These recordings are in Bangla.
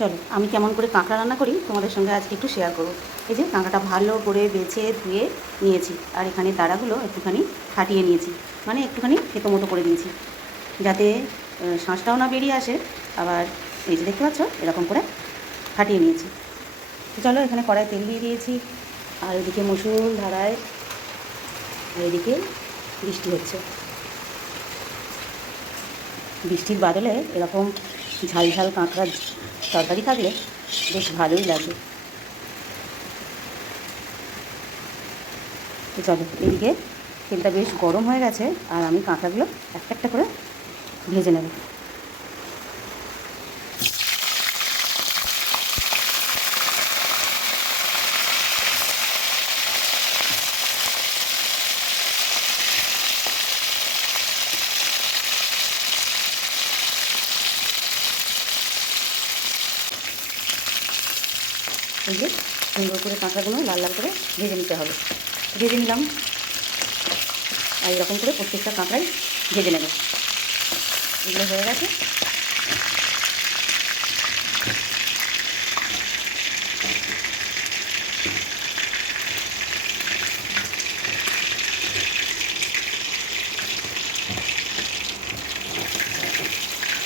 চলো আমি কেমন করে কাঁকড়া রান্না করি তোমাদের সঙ্গে আজকে একটু শেয়ার করবো। এই যে কাঁকড়াটা ভালো করে বেছে ধুয়ে নিয়েছি, আর এখানে দাঁড়াগুলো একটুখানি ফাটিয়ে নিয়েছি, মানে একটুখানি থেতো মতো করে দিয়েছি যাতে শাঁসটাও না বেরিয়ে আসে। আবার এই যে দেখতে পাচ্ছ এরকম করে ফাটিয়ে নিয়েছি। চলো এখানে কড়াই তেল দিয়ে দিয়েছি, আর এদিকে মুসুল ধারায়, আর এদিকে বৃষ্টি হচ্ছে। বৃষ্টির বাদলে এরকম ঝাল ঝাল কাঁকড়ার তরকারি থাকলে বেশ ভালোই লাগে। তো চলো এদিকে তেলটা বেশ গরম হয়ে গেছে, আর আমি কাঁকড়াগুলো একটা একটা করে ভেজে নেব। এই যে সুন্দর করে কাঁকড়াগুলো লাল লাল করে ভেজে নিতে হবে। ভেজে নিলাম, আর এরকম করে প্রত্যেকটা কাঁকড়াই ভেজে নেব। এগুলো হয়ে গেছে।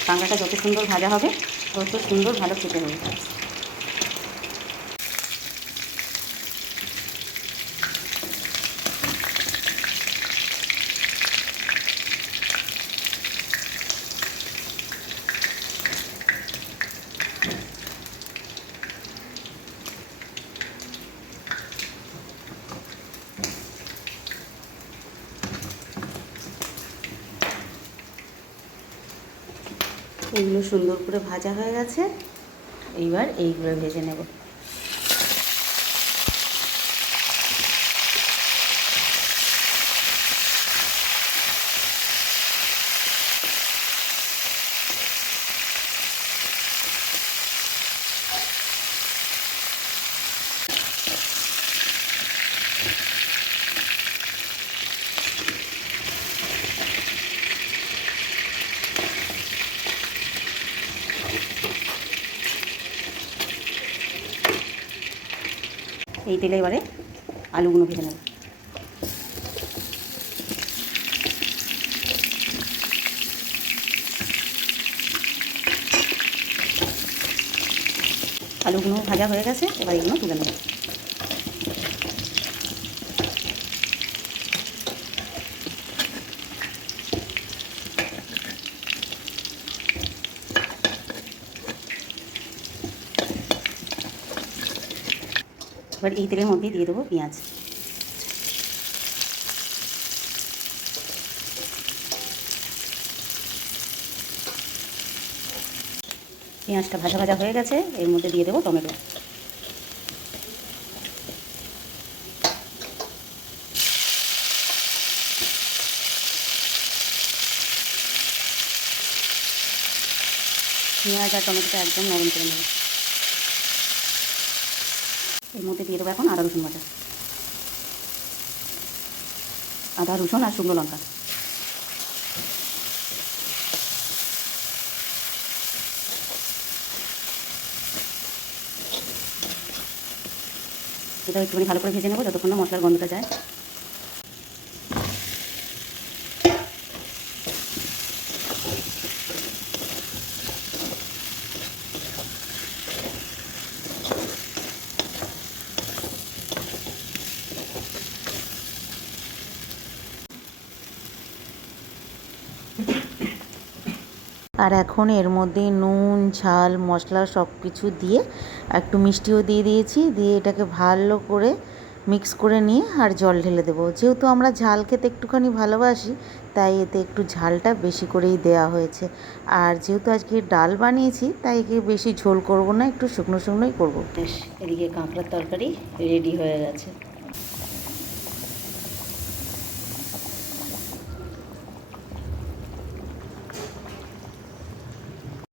কাঁকড়াটা যত সুন্দর ভাজা হবে তত সুন্দর ভালো খেতে হবে। এগুলো সুন্দর করে ভাজা হয়ে গেছে, এইবার এইগুলো ভেজে নেব। এই তেলে এবারে আলুগুলো ভেজে নেব। আলুগুলো ভাজা হয়ে গেছে, এবার এগুলো তুলে নেব। এবার এই তেলের মধ্যে দিয়ে দেবো পেঁয়াজ। পেঁয়াজটা ভাজা ভাজা হয়ে গেছে, এর মধ্যে দিয়ে দেবো টমেটো। পেঁয়াজ আর টমেটোটা একদম নরম করে নেব। এর মধ্যে দিয়ে দেবো এখন আদা রসুন বাটা। আদা রসুন আর শুকনো লঙ্কা। এটা একটুখানি ভালো করে ভেজে নেবো যতক্ষণ না মশলার গন্ধটা যায়। আর এখন এর মধ্যে নুন ঝাল মশলা সব কিছু দিয়ে একটু মিষ্টিও দিয়ে দিয়েছি, দিয়ে এটাকে ভালো করে মিক্স করে নিয়ে আর জল ঢেলে দেবো। যেহেতু আমরা ঝাল খেতে একটুখানি ভালোবাসি, তাই এতে একটু ঝালটা বেশি করেই দেওয়া হয়েছে। আর যেহেতু আজকে ডাল বানিয়েছি, তাই একে বেশি ঝোল করব না, একটু শুকনো শুকনোই করবো। বেশ, এদিকে কাঁকড়ার তরকারি রেডি হয়ে গেছে।